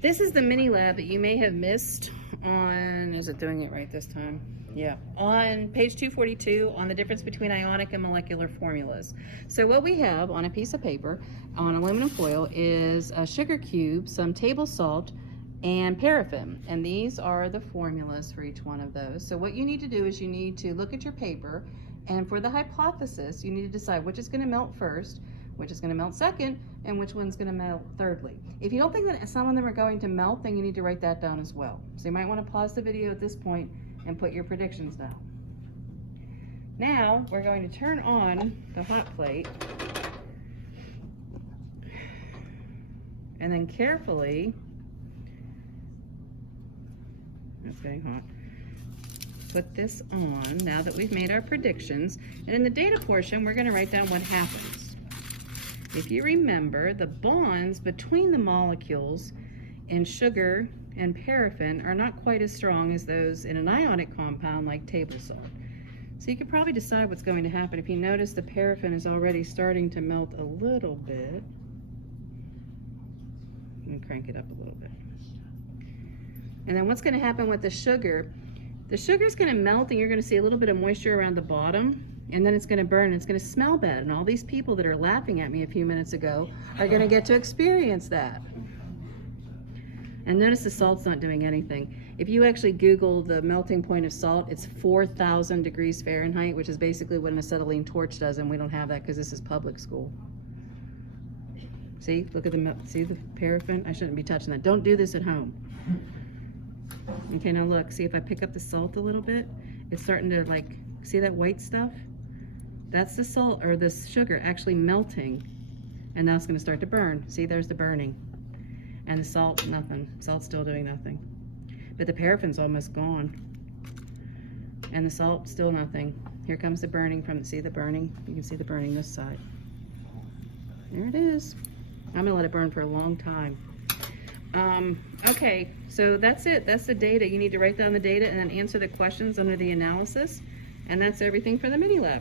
This is the Minilab that you may have missed on, is it doing it right this time? Yeah, on page 242 on the difference between ionic and molecular formulas. So what we have on a piece of paper on aluminum foil is a sugar cube, some table salt, and paraffin. And these are the formulas for each one of those. So what you need to do is you need to look at your paper, and for the hypothesis, you need to decide which is going to melt first, which is going to melt second, and which one's going to melt thirdly. If you don't think that some of them are going to melt, then you need to write that down as well. So you might want to pause the video at this point and put your predictions down. Now we're going to turn on the hot plate and then carefully, it's getting hot, put this on now that we've made our predictions. And in the data portion, we're going to write down what happens. If you remember, the bonds between the molecules in sugar and paraffin are not quite as strong as those in an ionic compound like table salt. So you could probably decide what's going to happen. If you notice, the paraffin is already starting to melt a little bit. And crank it up a little bit. And then what's going to happen with the sugar is going to melt, and you're going to see a little bit of moisture around the bottom, and then it's going to burn, and it's going to smell bad. And all these people that are laughing at me a few minutes ago are going to get to experience that. And notice the salt's not doing anything. If you actually Google the melting point of salt, it's 4,000 degrees Fahrenheit, which is basically what an acetylene torch does, and we don't have that because this is public school. See, look at see the paraffin? I shouldn't be touching that. Don't do this at home. Okay, now look, see if I pick up the salt a little bit, it's starting to, like, see that white stuff? That's the salt, or the sugar actually melting, and now it's going to start to burn. See, there's the burning. And the salt, nothing. Salt's still doing nothing. But the paraffin's almost gone. And the salt, still nothing. Here comes the burning from, see the burning? You can see the burning this side. There it is. I'm gonna let it burn for a long time. Okay, so that's it. That's the data. You need to write down the data and then answer the questions under the analysis. And that's everything for the Minilab.